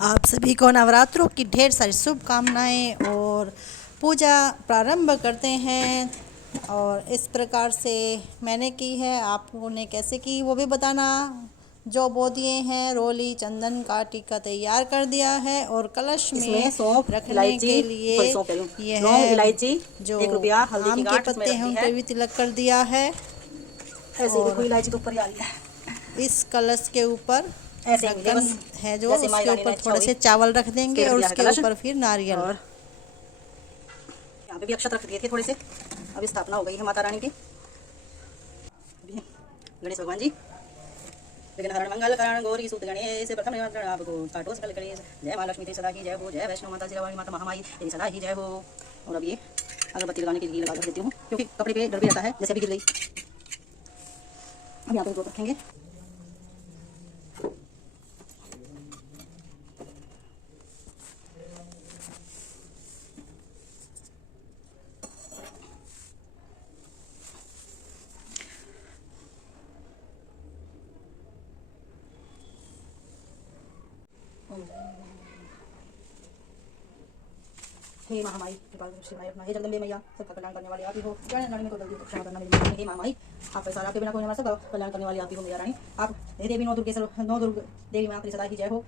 आप सभी को नवरात्रों की ढेर सारी शुभकामनाएं और पूजा प्रारंभ करते हैं। और इस प्रकार से मैंने की है, आप लोगों ने कैसे की वो भी बताना। जो बो दिए हैं, रोली चंदन का टीका तैयार कर दिया है और कलश इसमें में सौंफ, रखने इलायची, के लिए सॉरी सौंफ कह रही हूँ, लौंग, यह इलायची, जो 1 रुपया, हल्दी की आम के गांठ इसमें पत्ते रख हैं दी उन है। पे भी तिलक कर दिया है। ऐसे देखो और इलायची तो ऊपर ही आ रही है। इस कलश के ऊपर ऐसे ही मिले ढक्कन बस, है जो जैसे माई उसके रानी ने ऊपर इच्छा थोड़े हुई। से चावल रख इस पे देंगे रख और दिया है उसके कलश, ऊपर फिर नारियल। और यहाँ पे भी अक्षत रख दिए थे थोड़े से। अभी स्थापना हो गई है माता रानी की। अभी गणेश भगवान जी, विघ्नहरण मंगल करण गौरी सूत गणेश प्रथम निमंत्रण आपको काटो सकल गणेश। जय माँ लक्ष्मी तेरी सदा की जय हो, जय वैष्णो माता शेरावाली माता महामाई तेरी सदा ही जय हो। और अब ये अगरबत्ती लगाने के लिए लगा देती हूँ, क्योंकि कपड़े पे डर भी रहता है, जैसे अभी गिर गई। अब यहाँ पे जोत रखेंगे। हे महामाई कृपा शिवाय अपना, हे जगदम्बे मैया सबका कल्याण करने वाली आप ही हो। जाने जाने में कोई गलती तो क्षमा करना मेरी। हे महामाई आप पैसा आपके बिना कोई हमारा सबका कल्याण करने वाली आप ही हो। मैया रानी आप हे देवी नौ दुर्गे नौ दुर्ग देवी माँ तेरी सदा की जय हो।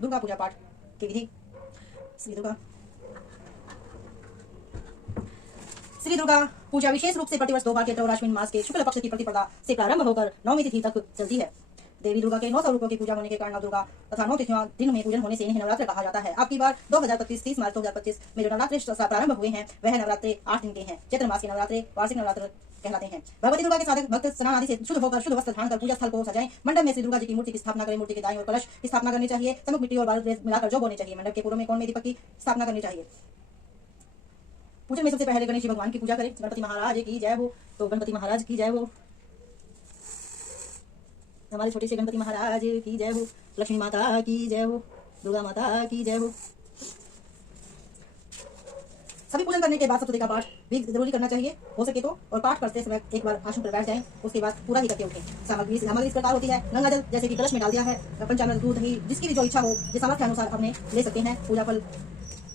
दुर्गा पूजा पाठ की विधि। श्री दुर्गा पूजा विशेष रूप से प्रतिवर्ष 2 बार के चौदह अश्विन मास के शुक्ल पक्ष की प्रतिपदा से प्रारंभ होकर 9वीं तिथि तक चलती है। देवी दुर्गा के 9 स्वरूपों की पूजा होने के कारण नवदुर्गा तथा 9 तिथियों दिन में पूजन होने से इन्हें नवरात्र कहा जाता है। आपकी बार 2025 30 मार्च 2025 में जो नवरात्र प्रारंभ हुए हैं वह नवरात्रे 8 दिन के हैं। चैत्र मास के नवरात्रे वार्षिक नवरात्र कहलाते हैं। भगवती दुर्गा के साधक भक्त स्नान आदि से शुद्ध होकर शुद्ध वस्त्र धारण कर पूजा स्थल को सजाएं। मंडप में श्री दुर्गा जी की मूर्ति की स्थापना करें। मूर्ति के दाईं ओर कलश की स्थापना करनी चाहिए। समुख मिट्टी और बालू मिलाकर जौ बोने चाहिए। मंडप के पूर्व में कोण में दीपक की स्थापना करनी चाहिए। पूजन में सबसे पहले गणेश जी भगवान की पूजा करें। गणपति महाराज की जय हो। तो गणपति महाराज की जय हो, हमारे छोटे से गणपति महाराज की जय हो। लक्ष्मी माता की जय हो, दुर्गा माता की जय हो। सभी पूजन करने के बाद सप्तशती का पाठ भी जरूरी करना चाहिए हो सके तो, और पाठ करते समय एक बार आसन पर बैठ जाएं, उसके बाद पूरा ही करके उठें। सामग्री इस प्रकार होती है। गंगा जल जैसे कि कलश में डाल दिया है, पंचामृत दूध दही जिसकी भी जो इच्छा हो, जिस सामर्थ्य अनुसार अपने ले सकते हैं। पूजा फल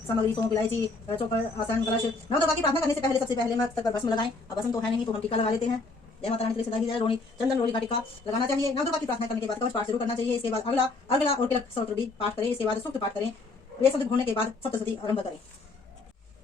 सामग्री सौंफ इलायची चौकर आसन कलश। नवदुर्गा की प्रार्थना करने से पहले सबसे पहले मस्तक पर भस्म लगाएं। अब भस्म तो है नहीं तो हम टीका लगा लेते हैं। जय माता रानी तेरी सदा की जय। रोनी चंदन रोली का टीका लगाना चाहिए। नवदुर्गा की प्रार्थना करने के बाद कवच पाठ शुरू करना चाहिए। इसके बाद अगला और तिलक स्तोत्र भी पाठ करें। इसके बाद सूक्त पाठ करें। वे शब्द होने के बाद सप्तशती आरंभ करें।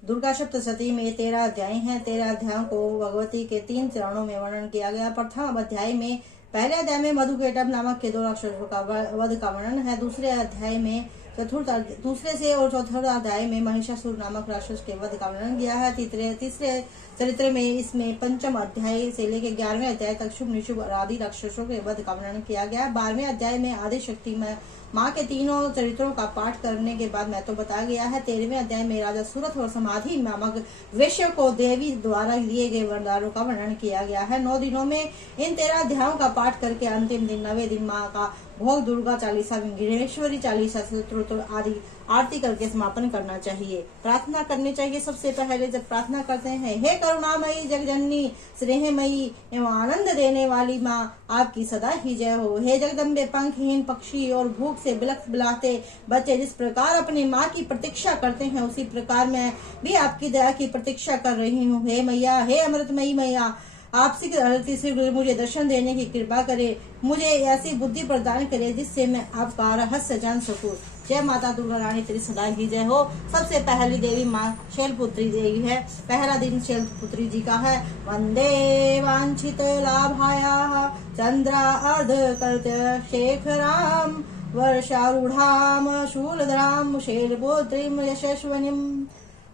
दुर्गा सप्तशती में 13 अध्याय हैं। 13 अध्यायों को भगवती के 3 चरणों में वर्णन किया गया। प्रथम अध्याय में पहले अध्याय में मधुकेटभ नामक के 2 राक्षसों का वध का वर्णन है। दूसरे अध्याय में दूसरे से और चौथे अध्याय में महिषासुर नामक राक्षस के वध का वर्णन किया है। तीसरे चरित्र में इसमें पंचम अध्याय से लेकर 11वें अध्याय तक शुभ निशुभ आदि राक्षसों के वध का वर्णन किया गया। 12वें अध्याय में आदि शक्ति में माँ के तीनों चरित्रों का पाठ करने के बाद महत्व बताया गया है। 13वें अध्याय में राजा सूरत और समाधि नामक वेश्य को देवी द्वारा लिए गए वरदानों का वर्णन किया गया है। 9 दिनों में इन 13 अध्यायों का पाठ करके अंतिम दिन 9वें दिन माँ का भोग दुर्गा चालीसा, गणेश्वरी चालीसा, स्तोत्र आदि आरती करके समापन करना चाहिए। प्रार्थना करनी चाहिए। सबसे पहले जब प्रार्थना करते हैं, हे करुणामयी जगजननी स्नेहमयी एवं आनंद देने वाली माँ आपकी सदा ही जय हो। हे जगदम्बे पंखहीन पक्षी और भूख से बिलख बिलाते बच्चे जिस प्रकार अपनी माँ की प्रतीक्षा करते हैं, उसी प्रकार मैं भी आपकी दया की प्रतीक्षा कर रही हूँ। हे मैया, हे अमृतमयी मैया, आपसे मुझे दर्शन देने की कृपा करे। मुझे ऐसी बुद्धि प्रदान करे जिससे मैं आपका रहस्य जान सकूं। जय माता दुर्गा रानी तेरी सदा की जय हो। सबसे पहली देवी माँ शैलपुत्री देवी है। पहला दिन शैलपुत्री जी का है। वंदे वांछित लाभाया चंद्रा अर्ध कर्त्य शेखराम वर्षारूढ़ाम शूलधराम शैलपुत्रीम यशस्वनीम।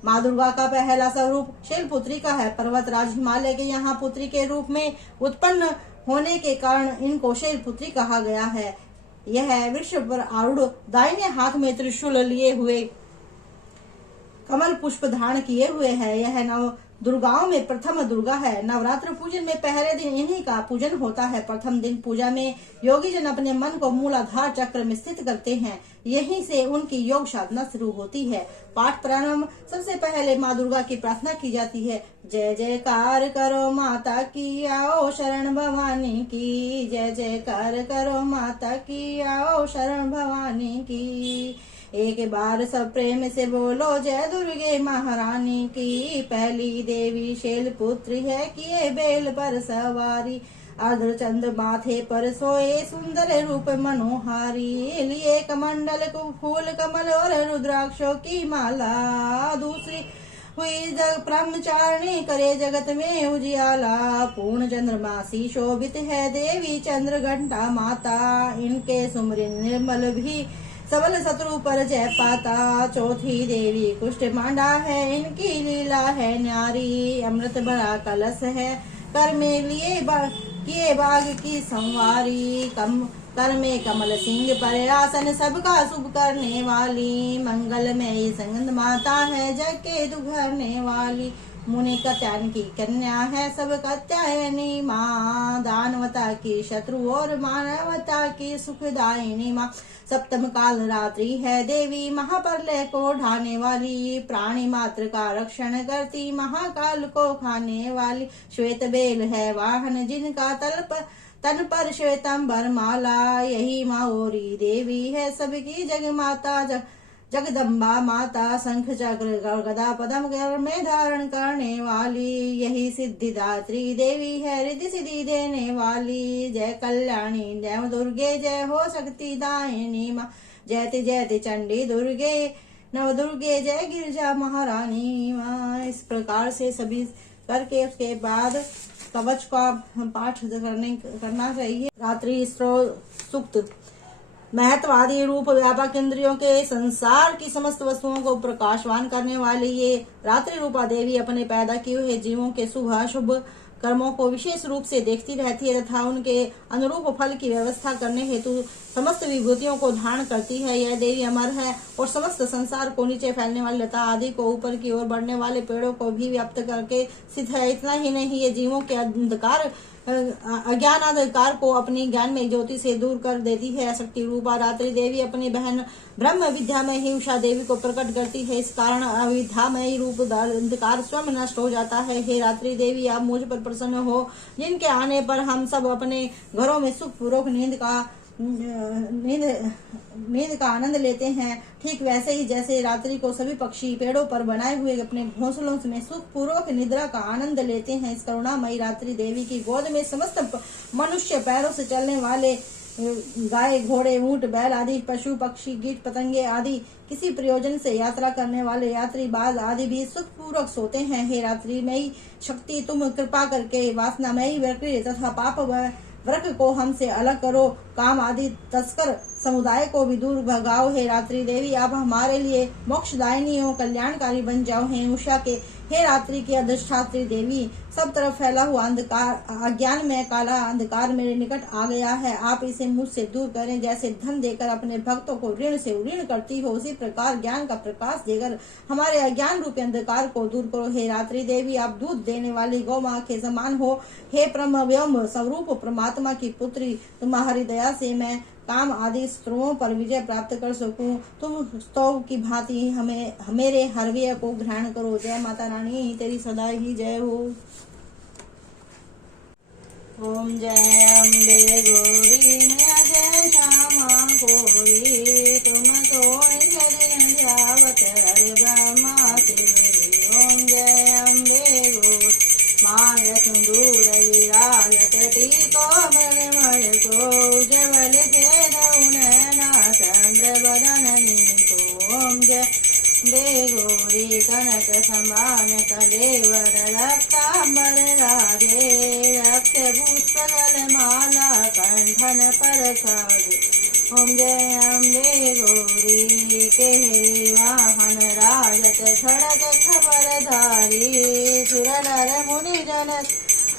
माँ दुर्गा का पहला स्वरूप शैलपुत्री का है। पर्वतराज हिमालय के यहाँ पुत्री के रूप में उत्पन्न होने के कारण इनको शैलपुत्री कहा गया है। यह वृक्ष पर आरूढ़ दाहिने हाथ में त्रिशूल लिए हुए कमल पुष्प धारण किए हुए है। यह दुर्गाओं में प्रथम दुर्गा है। नवरात्र पूजन में पहले दिन इन्हीं का पूजन होता है। प्रथम दिन पूजा में योगी जन अपने मन को मूलाधार चक्र में स्थित करते हैं। यहीं से उनकी योग साधना शुरू होती है। पाठ प्रारंभ सबसे पहले माँ दुर्गा की प्रार्थना की जाती है। जय जयकार करो माता की, आओ शरण भवानी की। जय जयकार करो माता की, आओ शरण भवानी की। एक बार सब प्रेम से बोलो, जय दुर्गे महारानी की। पहली देवी शैलपुत्री है, किए बेल पर सवारी। अर्धचंद्र माथे पर सोए, सुंदर रूप मनोहारी। लिए कमंडल को फूल कमल और रुद्राक्षों की माला। दूसरी हुई ब्रह्मचारिणी, करे जगत में उजियाला। पूर्ण चंद्रमासी शोभित है, देवी चंद्र घंटा माता। इनके सुमरिन निर्मल भी सबल शत्रु पर जय पाता। चौथी देवी कुष्ठ मांडा है, इनकी लीला है न्यारी। अमृत भरा कलश है, कर में लिए किए बाग की संवारी। कर में कमल सिंह पर आसन, सबका शुभ करने वाली। मंगलमयी संगंध माता है, जग के दुघरने वाली। मुनि कत्यायन की कन्या है, सब कत्यायनी माँ। दानवता की शत्रु और मानवता की सुखदायिनी माँ। सप्तम काल रात्रि है, देवी महाप्रलय को ढाने वाली। प्राणी मात्र का रक्षण करती, महाकाल को खाने वाली। श्वेत बेल है वाहन, जिनका तन पर श्वेतांबर माला। यही माओरी देवी है, सबकी जग माता जगदम्बा माता। शंख चक्र गदा पद्म घर में धारण करने वाली। यही सिद्धिदात्री देवी है, रिद्धि सिद्धि देने वाली। जय कल्याणी जय दुर्गे, जय हो शक्ति दायिनी माँ। जयति जयति चंडी दुर्गे, नव दुर्गे जय गिरजा महारानी माँ। इस प्रकार से सभी करके उसके बाद कवच का पाठ करना चाहिए। रात्रि सूक्त। महत्वादी रूप व्यापक इंद्रियों के संसार की समस्त वस्तुओं को प्रकाशवान करने वाली ये रात्रि रूपा देवी अपने पैदा किए हुए जीवों के शुभ अशुभ कर्मों को विशेष रूप से देखती रहती है तथा उनके अनुरूप फल की व्यवस्था करने हेतु समस्त विभूतियों को धारण करती है। यह देवी अमर है और समस्त संसार को नीचे फैलने वाली लता आदि को ऊपर की ओर बढ़ने वाले पेड़ों को भी व्याप्त करके स्थित है। इतना ही नहीं, ये जीवों के अज्ञान अंधकार को अपनी ज्ञान में ज्योति से दूर कर देती है। शक्ति रूपा रात्रि देवी अपनी बहन ब्रह्म विद्या में ही उषा देवी को प्रकट करती है। इस कारण अविद्यामयी रूप अंधकार स्वयं नष्ट हो जाता है। हे रात्रि देवी, आप मुझ पर प्रसन्न हो, जिनके आने पर हम सब अपने घरों में सुख पूर्वक नींद का आनंद लेते हैं। ठीक वैसे ही जैसे रात्रि को सभी पक्षी पेड़ों पर बनाए हुए अपने घोंसलों में सुख पूर्वक निद्रा का आनंद लेते हैं। इस करुणामयी रात्रि देवी की गोद में समस्त मनुष्य पैरों से चलने वाले गाय घोड़े ऊंट बैल आदि पशु पक्षी कीट पतंगे आदि किसी प्रयोजन से यात्रा करने वाले यात्री बाज आदि भी सुख पूर्वक सोते हैं। हे रात्रि मई शक्ति, तुम कृपा करके वासनामयी वक्र तथा पाप वर्ग को हमसे अलग करो, काम आदि तस्कर समुदाय को भी दूर भगाओ। हे रात्रि देवी, आप हमारे लिए मोक्षदायिनी और कल्याणकारी बन जाओ। हे उषा के, हे रात्रि की अधिष्ठात्री देवी, सब तरफ फैला हुआ अंधकार अज्ञान में काला अंधकार मेरे निकट आ गया है, आप इसे मुझसे दूर करें। जैसे धन देकर अपने भक्तों को ऋण से ऋण करती हो, उसी प्रकार ज्ञान का प्रकाश देकर हमारे अज्ञान रूपी अंधकार को दूर करो। हे रात्रि देवी, आप दूध देने वाली गौ माँ के समान हो। हे ब्रह्म व्योम स्वरूप परमात्मा की पुत्री, तुम्हारी दया से मैं काम आदि शत्रुओं पर विजय प्राप्त कर सकूं। तुम स्तव की भांति मेरे हरवय को ग्रहण करो। जय माता रानी, तेरी सदा ही जय हो। ओम जय अम्बे गौरी, मैया जय श्यामा गौरी, तुम तो दिन ध्यावत हर ब्रह्मा शिवरी। ओम जय अम्बे गौरी, माय सिंदूर विराजत टीको मलमल को, जबल चंद्र बदन को। ओम जय बेगोरी, कनक समान कलेवर रक्तांबर राजे, रक्त पुष्पगल माला कंठन पर साजे। ओम जय अम्बे गौरी, केहरी वाहन राजत खड़ग खबरधारी, सुर नर मुनि जन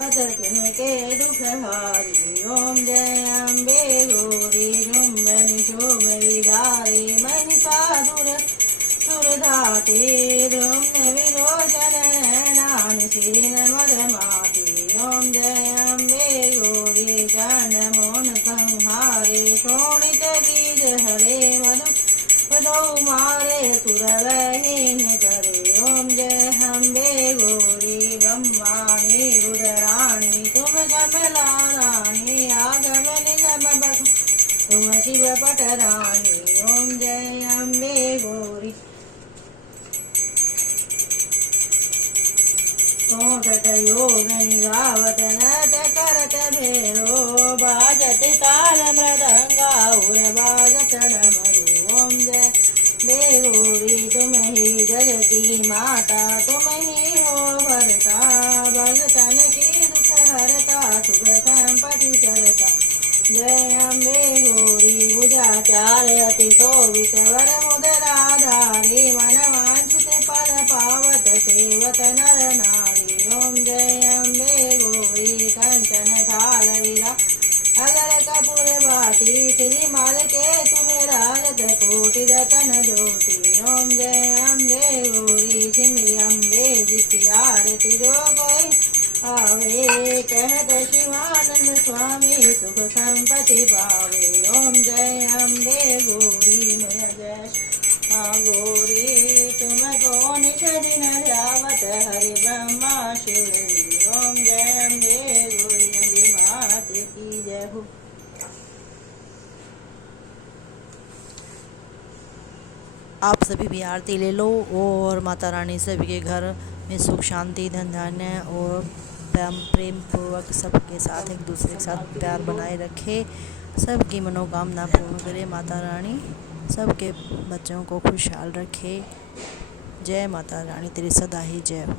के दुख हारी। ओम जय अम्बे गौरी, रुम्ब निशोभ विदारी, महिषासुर सुरधाते, रुम्ब विलोचन नैनानि श्री मदमाते ओम जय अम्बे गौरी चंड मोहन संहारे शोणित बीज हरे मधु पदौ मारे सुरवहीन करे ओम जय अम्बे गौरी ब्रह्माणी रुद्राणी तुम कमला रानी आगम निगम बक तुम शिव पटरानी ओम जय अम्बे गौरी सोटत योग निगावत नत करत भेरो बाजत ताल मृदंगा उर बाजत डमरू ओम जय बेगोरी तुम ही जग की माता तुम ही हो भरता भगतन की दुख हरता सुख संपत्ति चरता जय अम्बे गौरी भुजाचार अति शोभित वर मुदराधारी मन वांछित पद पावत सेवत नर नारी ओम जय अम्बे गौरी कंचन थाल विरा अगर कपूर बाती श्री माल के तुम्हें राजत कोटि रतन ज्योति ओम जय अम्बे गौरी सिमि अम्बे जिति आरती जो कोई आवे कहत शिवानंद स्वामी सुख संपत्ति पावे ओम जय अम्बे गौरी मैं जय गौरी तुम कौन दिन जावत हरि ब्रह्मा शिवरी ओम जय अम्बे गौरी अम्बे मात की जय हो। आप सभी भी आरती ले लो और माता रानी सभी के घर में सुख शांति धन धान्य और प्रेम पूर्वक सबके साथ एक दूसरे के साथ प्यार बनाए रखे, सबकी मनोकामना पूर्ण करे माता रानी, सबके बच्चों को खुशहाल रखे। जय माता रानी, तेरी सदा ही जय हो।